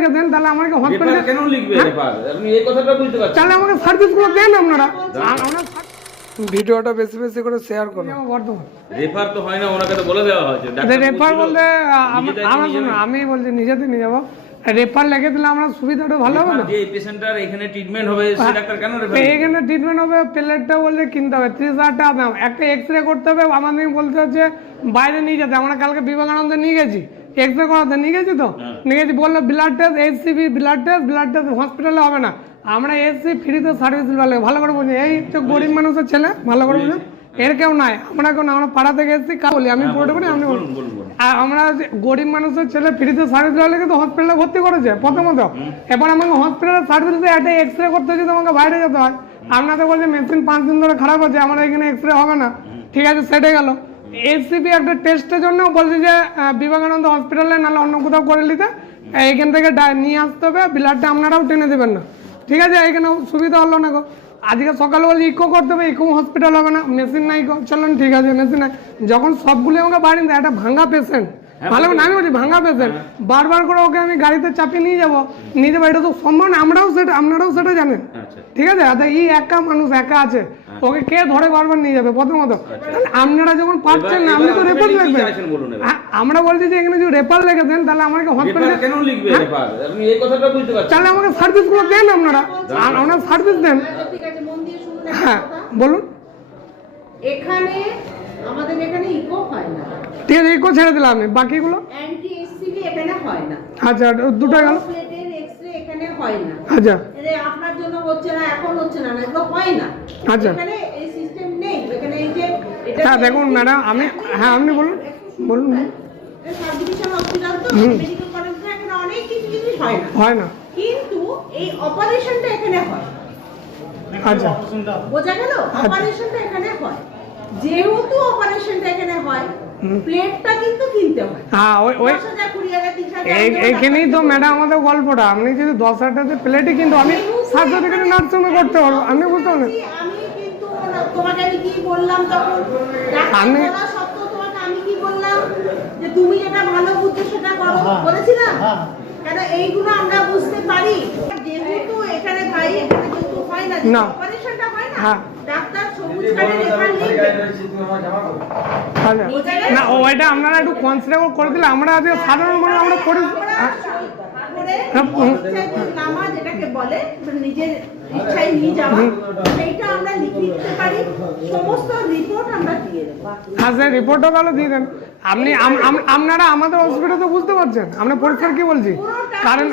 লিখে দেন, তাহলে আমাকে হসপিটালে কেন লিখবে রেফার? আপনি এই কথাটা বুঝতে পারছেন? তাহলে আমাকে সার্ভিসগুলো দেন আপনারা। আমরা ভিডিওটা বেশি বেশি করে শেয়ার করুন। বর্ধমান রেফার তো হয় না, ওনাকে তো বলে দেওয়া হয়েছে। রেফার বলতে আমি বলছি নিজেতে নিয়ে যাবো। রেফার লিখে দিলে আমরা সুবিধাটা ভালো হবে না। যে পেশেন্টটার এখানে ট্রিটমেন্ট হবে সেই ডাক্তার কেন রেফার? এখানে ট্রিটমেন্ট হবে, প্লেটটা বললে কিনতে হবে 30,000 টাকা দাম। একটা এক্সরে করতে হবে, আমাদের বলতে হচ্ছে বাইরে নিয়ে যেতে। আমরা কালকে বিবেকানন্দে নিয়ে গেছি, এক্সরে করাতে নিয়ে গেছি, তো নিয়ে গেছি, বললো blood test HCB blood test হসপিটালে হবে না, আমরা এসছি ফ্রিতে সার্ভিস দিতে। ভালো করে বলছি, এই তো গরিব মানুষের ছেলে, ভালো করে বলছি, এর কেউ নাই, আমরা কেউ না, আমরা পাড়া থেকে এসেছি। বলি আমি পুরোটা বলি, আপনি বলুন। আর আমরা গরিব মানুষের ছেলে ফ্রিতে সার্ভিস দেওয়া লেগে তো হসপিটালে ভর্তি করেছে প্রথমত। এবার আমাকে হসপিটালে সার্ভিস দিয়ে একটা এক্সরে করতে হচ্ছে, তোমাকে বাইরে যেতে হয়। আপনাদের বলছে মেশিন 5 দিন ধরে খারাপ আছে, আমার এখানে এক্সরে হবে না। ঠিক আছে, সেটে গেল। HCB একটা টেস্টের জন্য বলছে যে বিবেকানন্দ হসপিটালে নাহলে অন্য কোথাও করে নিতে, এইখান থেকে নিয়ে আসতে হবে, ব্লাডটা আপনারাও টেনে দেবেন না। ঠিক আছে, এখানে সুবিধা হলো না গো। আজকে সকালে বলে ইকো করতে হবে, ইকো হসপিটাল হবে না, মেশিন নাই গো। চলুন ঠিক আছে, মেশিন নাই। যখন সবগুলো আমাকে বাড়ি দেয়, একটা ভাঙা পেশেন্ট, ভালো না, আমি বলছি ভাঙা পেশেন্ট, বারবার করে ওকে আমি গাড়িতে চাপিয়ে নিয়ে যাবো, এটা তো সম্ভব না। আপনারাও সেটা জানেন। ঠিক আছে, এই একা মানুষ একা আছে, ওকে কে ধরে বারবার নিয়ে যাবে প্রথমত? আপনারা যখন পাচ্ছেন না, আপনি তো রেফার লিখবেন। আমরা বলছি যে এখানে যদি রেফার লিখে দেন, তাহলে আমাকে হসপিটালে কেন লিখবে রেফার? আপনি এই কথাটা বুঝতে পারছেন? তাহলে আমাকে সার্ভিসগুলো দেন, আপনারা সার্ভিস দেন। হ্যাঁ বলুন। এখানে আমাদের এখানে ইকো হয় না। ঠিক আছে, ইকো ছেড়ে দিলাম আমি, বাকিগুলো অ্যান্টি HCB এখানে হয় না। আচ্ছা, দুটো গেল। প্লেটের এক্সরে এখানে হয় না। আচ্ছা, এরে আপনার জন্য হচ্ছে না, এখন হচ্ছে না, এগুলো হয় না। আচ্ছা, এখানে এই সিস্টেম নেই। এখানে এই যে এটা হ্যাঁ দেখুন ম্যাডাম, আমি হ্যাঁ আপনি বলুন বলুন। সাব ডিভিশন হসপিটাল তো মেডিকেল কলেজে এখানে অনেক কিছু জিনিস হয় না, কিন্তু এই অপারেশনটা এখানে হয়। আচ্ছা, বোঝা গেল? অপারেশনটা এখানে হয়, যেহেতু অপারেশনটা এখানে হয়, প্লেটটা কিন্তু কিনতে হয়। হ্যাঁ ওই 10,000 20,000 30,000 এইখানেই তো ম্যাডাম আমাদের গল্পটা। আপনি যদি 10,000 টাকা প্লেটে কিন্তু আমি 700 টাকা নার্সিংয়ে করতে পারবো, আপনি বুঝতে পারবেন। আমি কিন্তু তোমাকে আমি কি বললাম তখন, আমি বলা সত্ত্বেও তোমাকে আমি কি বললাম যে তুমি যেটা ভালো বুঝছো সেটা করো, বলেছিলাম। কেন এইগুলো আমরা বুঝতে পারি, যেহেতু এখানে ভাই এখানে যেহেতু হয় না, অপারেশনটা হয় না, ডাক্তার সবুজ কার্ডে রেফার লিখবে। না ওইটা আপনারা একটু কনসিডার করে দিলে আমরা আজকে সাধারণ মানুষ আমরা করি। নামা যেটাকে বলে নিজের ইচ্ছায় নিয়ে যাওয়া, সেইটা আমরা লিখতে পারি, সমস্ত রিপোর্ট আমরা দিয়ে দেবো। হ্যাঁ স্যার, রিপোর্টটা তাহলে দিয়ে দেন। আপনারা আমাদের হসপিটালে তো বুঝতে পারছেন আমরা পরিষ্কার কি বলছি, কারণ